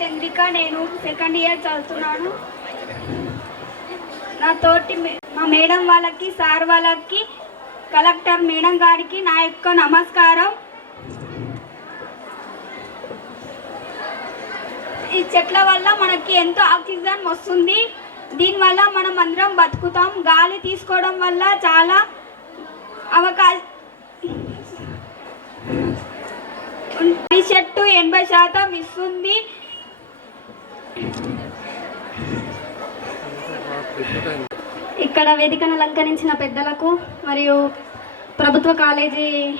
చంద్రిక నేను second year చదువుతున్నాను. నా తోటి మా మేడం వాళ్ళకి సార్ వాళ్ళకి కలెక్టర్ మేడం గారికి నా యొక్క నమస్కారం. ఈ చెట్ల వల్ల మనకి ఎంతో ఆక్సిజన్ వస్తుంది. దీనివల్ల మనం అందరం బతుకుతాం. గాలి తీసుకోవడం వల్ల చాలా అవకాశం ఈ చెట్టు ఎనభై శాతం ఇస్తుంది. ఇక్కడ వేదికను అలంకరించిన పెద్దలకు మరియు ప్రభుత్వ కాలేజీ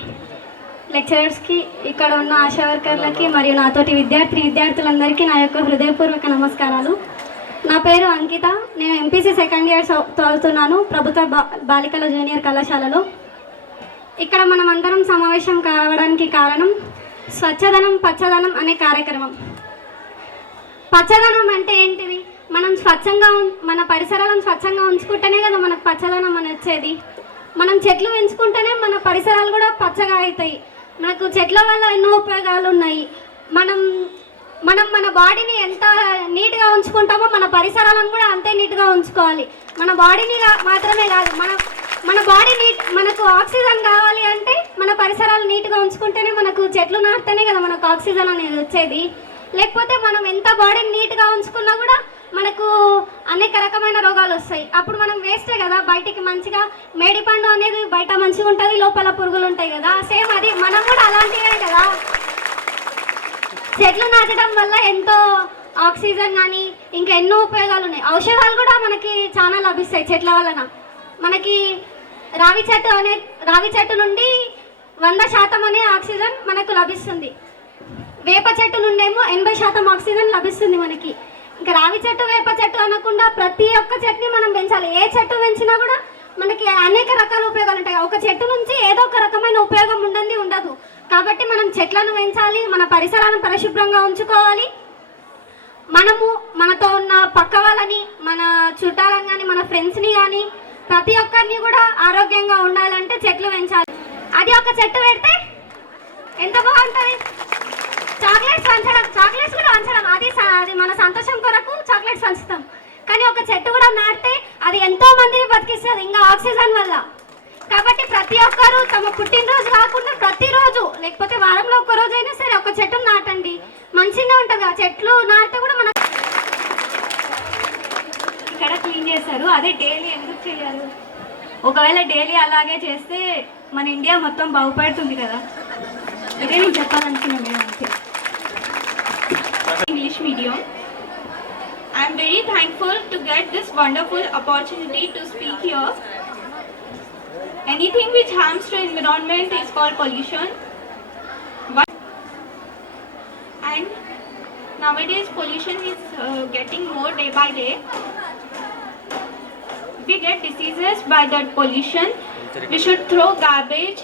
లెక్చరర్స్కి ఇక్కడ ఉన్న ఆశా వర్కర్లకి మరియు నాతోటి విద్యార్థి విద్యార్థులందరికీ నా యొక్క హృదయపూర్వక నమస్కారాలు. నా పేరు అంకిత. నేను ఎంపీసీ సెకండ్ ఇయర్ చదువుతున్నాను ప్రభుత్వ బా- బాలికల జూనియర్ కళాశాలలో. ఇక్కడ మనం అందరం సమావేశం కావడానికి కారణం స్వచ్ఛదనం పచ్చదనం అనే కార్యక్రమం. పచ్చదనం అంటే ఏంటిది? మనం స్వచ్ఛంగా ఉం- మన పరిసరాలను స్వచ్ఛంగా ఉంచుకుంటేనే కదా మనకు పచ్చదనం అని వచ్చేది. మనం చెట్లు పెంచుకుంటేనే మన పరిసరాలు కూడా పచ్చగా అవుతాయి. మనకు చెట్ల వల్ల ఎన్నో ఉపయోగాలు ఉన్నాయి. మనం మనం మన బాడీని ఎంత నీట్గా ఉంచుకుంటామో మన పరిసరాలను కూడా అంతే నీట్గా ఉంచుకోవాలి. మన బాడీని మాత్రమే కాదు మన మన బాడీ నీట్ మనకు ఆక్సిజన్ కావాలి అంటే మన పరిసరాలు నీట్గా ఉంచుకుంటేనే మనకు చెట్లు నాటితేనే కదా మనకు ఆక్సిజన్ అనేది వచ్చేది. లేకపోతే మనం ఎంత బాడీని నీట్గా ఉంచుకున్నా కూడా మనకు అనేక రకమైన రోగాలు వస్తాయి. అప్పుడు మనం వేస్టే కదా బయటికి మంచిగా మేడి పండు అనేది బయట మంచిగా ఉంటుంది లోపల పురుగులు ఉంటాయి కదా. సేమ్ అది మనం కూడా అలాంటివే కదా. చెట్లు నాటడం వల్ల ఎంతో ఆక్సిజన్ కానీ ఇంకా ఎన్నో ఉపయోగాలు ఉన్నాయి. ఔషధాలు కూడా మనకి చాలా లభిస్తాయి చెట్ల వలన. మనకి రావి చెట్టు అనే రావి చెట్టు నుండి వంద శాతం అనే ఆక్సిజన్ మనకు లభిస్తుంది. వేప చెట్టు నుండేమో ఎనభై శాతం ఆక్సిజన్ లభిస్తుంది మనకి. ఇంకా రావి చెట్టు వేప చెట్టు అనకుండా ప్రతి ఒక్క చెట్టుని మనం పెంచాలి. ఏ చెట్టు పెంచినా కూడా మనకి అనేక రకాల ఉపయోగాలు ఉంటాయి. ఒక చెట్టు నుంచి ఏదో ఒక రకమైన ఉపయోగం ఉండదు ఉండదు. కాబట్టి మనం చెట్లను పెంచాలి మన పరిసరాలను పరిశుభ్రంగా ఉంచుకోవాలి. మనము మనతో ఉన్న పక్క వాళ్ళని మన చుట్టాలని కానీ మన ఫ్రెండ్స్ని కానీ ప్రతి ఒక్కరిని కూడా ఆరోగ్యంగా ఉండాలంటే చెట్లు పెంచాలి. అది ఒక చెట్టు పెడితే ఎంత బాగుంటుంది చాక్లెట్స్ పంచడం చాక్లెట్స్ కూడా పంచడం అది మన సంతోషం కొరకు చాక్లెట్స్ పంచుతాం. కానీ ఒక చెట్టు కూడా నాటితే అది ఎంతో మందిని బతికిస్తుంది ఇంకా ఆక్సిజన్ వల్ల. కాబట్టి ప్రతి ఒక్కరూ తమ పుట్టినరోజు కాకుండా ప్రతిరోజు లేకపోతే వారంలో ఒక్క రోజు అయినా సరే ఒక చెట్టును నాటండి. మంచిగా ఉంటుంది. ఆ చెట్లు నాటితే కూడా మన ఇక్కడ క్లీన్ చేస్తారు అదే డైలీ ఎందుకు చేయాలి? ఒకవేళ డైలీ అలాగే చేస్తే మన ఇండియా మొత్తం బాగుపడుతుంది కదా. ఇదే నేను చెప్పాలనుకున్నాను మేడం అంతే. English medium. I am very thankful to get this wonderful opportunity to speak here. Anything which harms to environment is called pollution. And nowadays pollution is uh, getting more day by day. We get diseases by that pollution. We should throw garbage